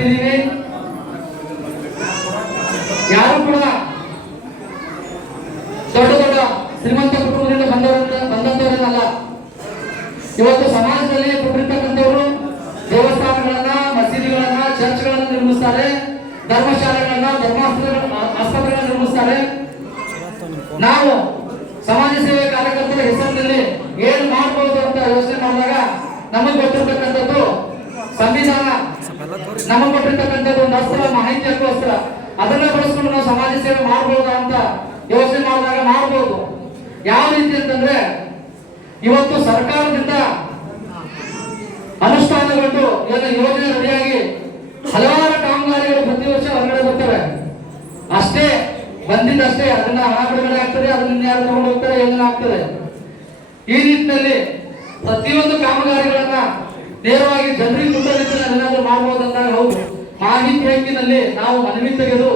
ಕಟ್ಟಿದೀವಿ. ಯಾರು ಕೂಡ ದೊಡ್ಡ ದೊಡ್ಡ ಶ್ರೀಮಂತ ಕುಟುಂಬದಿಂದ ಬಂದಂತವರೇನಲ್ಲ. ಇವತ್ತು ಸಮಾಜದಲ್ಲಿ ಕೊಟ್ಟಿರ್ತಕ್ಕಂಥವ್ರು ದೇವಸ್ಥಾನಗಳನ್ನ, ಮಸೀದಿಗಳನ್ನ, ಚರ್ಚ್ಗಳನ್ನ ನಿರ್ಮಿಸ್ತಾರೆ, ಧರ್ಮಶಾಲೆಗಳನ್ನ, ಆಸ್ಪತ್ರೆಗಳನ್ನ ನಿರ್ಮಿಸ್ತಾರೆ. ನಾವು ಸಮಾಜ ಸೇವೆ ಕಾರ್ಯಕರ್ತರ ಹೆಸರಿನಲ್ಲಿ ಏನು ಮಾಡಬಹುದು ಅಂತ ಯೋಚನೆ ಮಾಡಿದಾಗ ನಮಗೆ ಗೊತ್ತಿರ್ತಕ್ಕಂಥದ್ದು ಸಂವಿಧಾನ, ನಮಗೆ ಕೊಟ್ಟಿರ್ತಕ್ಕಂಥದ್ದು ಒಂದು ಅಸ್ತ್ರ, ಮಾಹಿತಿ ಹಕ್ಕುವಸ್ತ್ರ. ಅದನ್ನ ಬಳಸ್ಕೊಂಡು ನಾವು ಸಮಾಜ ಸೇವೆ ಮಾಡಬಹುದಾ ಅಂತ ಯೋಚನೆ ಮಾಡಿದಾಗ ಮಾಡಬಹುದು. ಯಾವ ರೀತಿ ಅಂತಂದ್ರೆ ಇವತ್ತು ಸರ್ಕಾರದಿಂದ ಅನುಷ್ಠಾನಗೊಂಡು ಯೋಜನೆ ರೆಡಿಯಾಗಿ ಹಲವಾರು ಕಾಮಗಾರಿಗಳು ಪ್ರತಿ ವರ್ಷ ಹೊರಗಡೆ ಬರ್ತವೆ. ಅಷ್ಟೇ ಬಂದಿದ್ದಷ್ಟೇ ಅದನ್ನ ಹಣ ಬಿಡುಗಡೆ ಆಗ್ತದೆ, ಅದನ್ನ ಯಾರು ತಗೊಂಡು ಹೋಗ್ತಾರೆ, ಏನೇನು ಆಗ್ತದೆ. ಈ ನಿಟ್ಟಿನಲ್ಲಿ ಪ್ರತಿಯೊಂದು ಕಾಮಗಾರಿಗಳನ್ನ ನೇರವಾಗಿ ಜನರಿಗೆ ಮುಟ್ಟಲಿಕ್ಕೆ ಏನಾದರೂ ಮಾಡಬಹುದು ಅಂದಾಗ ಹೌದು, ಮಾಹಿತಿ ಹಕ್ಕಿನಲ್ಲಿ ನಾವು ಮನವಿ ತೆಗೆದು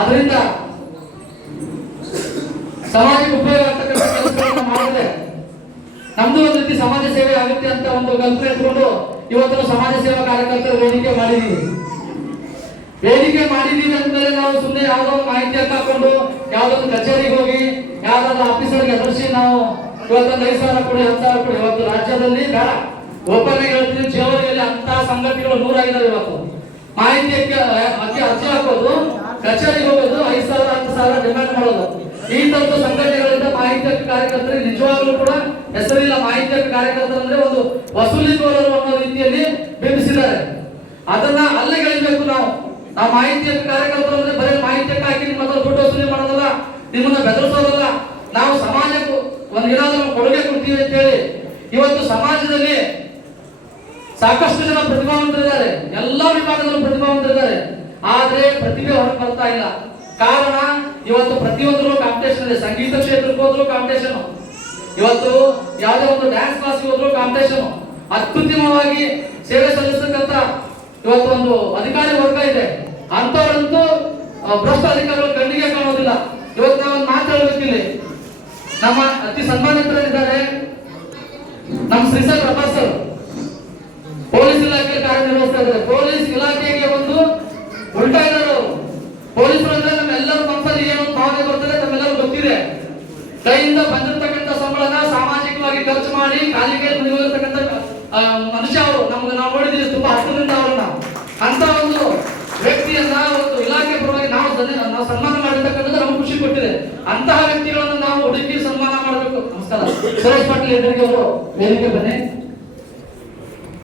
ಅದರಿಂದ ಸಮಾಜಕ್ಕೆ ಉಪಯೋಗ ಆಗ್ತಕ್ಕಂಥ ಕೆಲಸಗಳನ್ನ ಮಾಡಿದ್ರೆ ನಮ್ದು ಒಂದು ರೀತಿ ಸಮಾಜ ಸೇವೆ ಆಗುತ್ತೆ ಅಂತ ಒಂದು ಕಲ್ಪನೆ ಇಟ್ಕೊಂಡು ಇವತ್ತು ಸಮಾಜ ಸೇವಾ ಕಾರ್ಯಕರ್ತರು ವೇದಿಕೆ ಮಾಡಿದೀವಿ ಅಂದ್ಮೇಲೆ ನಾವು ಸುಮ್ಮನೆ ಯಾವ್ದೋ ಒಂದು ಮಾಹಿತಿ ಹಾಕೊಂಡು ಯಾವ್ದೊಂದು ಕಚೇರಿಗೆ ಹೋಗಿ ಯಾವ್ದಾದ್ರು ಆಫೀಸರ್ಗೆ ಎದುರಿಸಿ ನಾವು ಇವತ್ತೊಂದು 5,000 ಕೊಡಿ, 10,000 ಕೊಡಿ. ಇವತ್ತು ರಾಜ್ಯದಲ್ಲಿ ಬೇಡ, ಓಪನ್ ಆಗಿ ಹೇಳ್ತೀನಿ, ಜೇವರಿಯಲ್ಲಿ ಅಂತ ಸಂಘಟನೆಗಳು 100 ಆಗಿದಾವೆ. ಇವತ್ತು ಮಾಹಿತಿ ಅರ್ಜಿ ಹಾಕೋದು, ಕಚೇರಿಗೆ ಹೋಗೋದು, 5,000 10,000 ಡಿಮ್ಯಾಂಡ್ ಮಾಡೋದು. ಈ ತರದ ಸಂಘಟನೆಗಳಿಂದ ಮಾಹಿತಿ ಕಾರ್ಯಕರ್ತರಿಗೆ ನಿಜವಾಗ್ಲೂ ಕೂಡ ಹೆಸರಿಲ್ಲ. ಮಾಹಿತಿ ಕಾರ್ಯಕರ್ತರು ಅಂದ್ರೆ ಒಂದು ವಸೂಲಿಗೋರರು ಅನ್ನೋ ರೀತಿಯಲ್ಲಿ ಬಿಂಬಿಸಿದ್ದಾರೆ. ಅದನ್ನ ಅಲ್ಲಿಗೆ ಎಳಿಬೇಕು. ನಾವು ಮಾಹಿತಿ ಕಾರ್ಯಕರ್ತರು ಅಂದ್ರೆ ಬರೀ ಮಾಹಿತಿ ಹಾಕಿ ನಿಮ್ಮ ಹತ್ರ ದುಡ್ಡು ವಸೂಲಿ ಮಾಡೋದಲ್ಲ, ನಿಮ್ಮನ್ನ ಬೆದರಿಸೋದಲ್ಲ. ನಾವು ಸಮಾಜಕ್ಕೂ ಒಂದು ಏನಾದರೂ ಕೊಡುಗೆ ಕೊಡ್ತೀವಿ ಅಂತ ಹೇಳಿ ಇವತ್ತು ಸಮಾಜದಲ್ಲಿ ಸಾಕಷ್ಟು ಜನ ಪ್ರತಿಭಾವಂತರಿದ್ದಾರೆ, ಎಲ್ಲಾ ವಿಭಾಗದಲ್ಲೂ ಪ್ರತಿಭಾವಂತರಿದ್ದಾರೆ. ಆದ್ರೆ ಪ್ರತಿಭೆ ಹೊರಗೆ ಬರ್ತಾ ಇಲ್ಲ. ಕಾರಣ ಇವತ್ತು ಪ್ರತಿಯೊಂದರಲ್ಲೂ ಕಾಂಪಿಟೇಷನ್ ಇದೆ. ಸಂಗೀತ ಕ್ಷೇತ್ರಕ್ಕೆ ಹೋದ್ರು ಕಾಂಪಿಟೇಷನ್, ಇವತ್ತು ಯಾವುದೇ ಒಂದು ಡ್ಯಾನ್ಸ್ ಕ್ಲಾಸ್ಗೆ ಹೋದ್ರು ಕಾಂಪಿಟೇಷನ್. ಅತ್ಯುತ್ತಮವಾಗಿ ಸೇವೆ ಸಲ್ಲಿಸತಕ್ಕಂತ ಇವತ್ತು ಒಂದು ಅಧಿಕಾರಿ ವರ್ಗ ಇದೆ, ಅಂತವರಂತೂ ಭ್ರಷ್ಟ ಅಧಿಕಾರಿಗಳು ಕಣ್ಣಿಗೆ ಕಾಣೋದಿಲ್ಲ. ಇವತ್ತು ನಾವೊಂದು ಮಾತಾಡಬೇಕಿಲ್ಲಿ, ನಮ್ಮ ಅತಿ ಸನ್ಮಾನಿತರಿದ್ದಾರೆ ನಮ್ಮ ಶ್ರೀಸರ್ ಪ್ರಭಾಸ್ ಸರ್, ಪೊಲೀಸ್ ಇಲಾಖೆ ಕಾರ್ಯನಿರ್ವಹಿಸ್ತಾ ಇದ್ದಾರೆ. ಪೊಲೀಸ್ ಇಲಾಖೆಗೆ ಒಂದು ಉಲ್ಟಾ ಇದ್ದಾರೆ ಅವರು. ಪೊಲೀಸರು ಅಂದ್ರೆ ನಮ್ಮೆಲ್ಲರೂ ಮನಸ್ಸಲ್ಲಿ ಏನೊಂದು ಭಾವನೆ ಬರ್ತದೆ, ನಮ್ಮೆಲ್ಲರೂ ಗೊತ್ತಿದೆ. ಕೈಯಿಂದ ಬಂದಿರತಕ್ಕಂಥ ಸಂಬಳನ ಸಾಮಾಜಿಕವಾಗಿ ಖರ್ಚು ಮಾಡಿ ಕಾಲಿಗೆ ಮುಗಿದಿರ್ತಕ್ಕಂಥ ಮನುಷ್ಯ ಅವರು. ನಮ್ಗೆ ನಾವು ನೋಡಿದ್ದೀವಿ ತುಂಬಾ ಹತ್ತಿರದಿಂದ ಅವರನ್ನ. ಅಂತ ಒಂದು ವ್ಯಕ್ತಿಯನ್ನ ಒಂದು ಇಲಾಖೆ ಪರವಾಗಿ ನಾವು ಸನ್ಮಾನ ಮಾಡಿರ್ತಕ್ಕಂಥದ್ದು ನಮ್ಗೆ ಖುಷಿ ಕೊಟ್ಟಿದೆ. ಅಂತಹ ವ್ಯಕ್ತಿಗಳನ್ನು ನಾವು ಹುಡುಕಿ ಸನ್ಮಾನ ಮಾಡಬೇಕು. ನಮಸ್ಕಾರ. ಸುರೇಶ್ ಪಾಟೀಲ್ ಎದುರಿಗೆ ಅವರು ವೇದಿಕೆ ಬನ್ನಿ.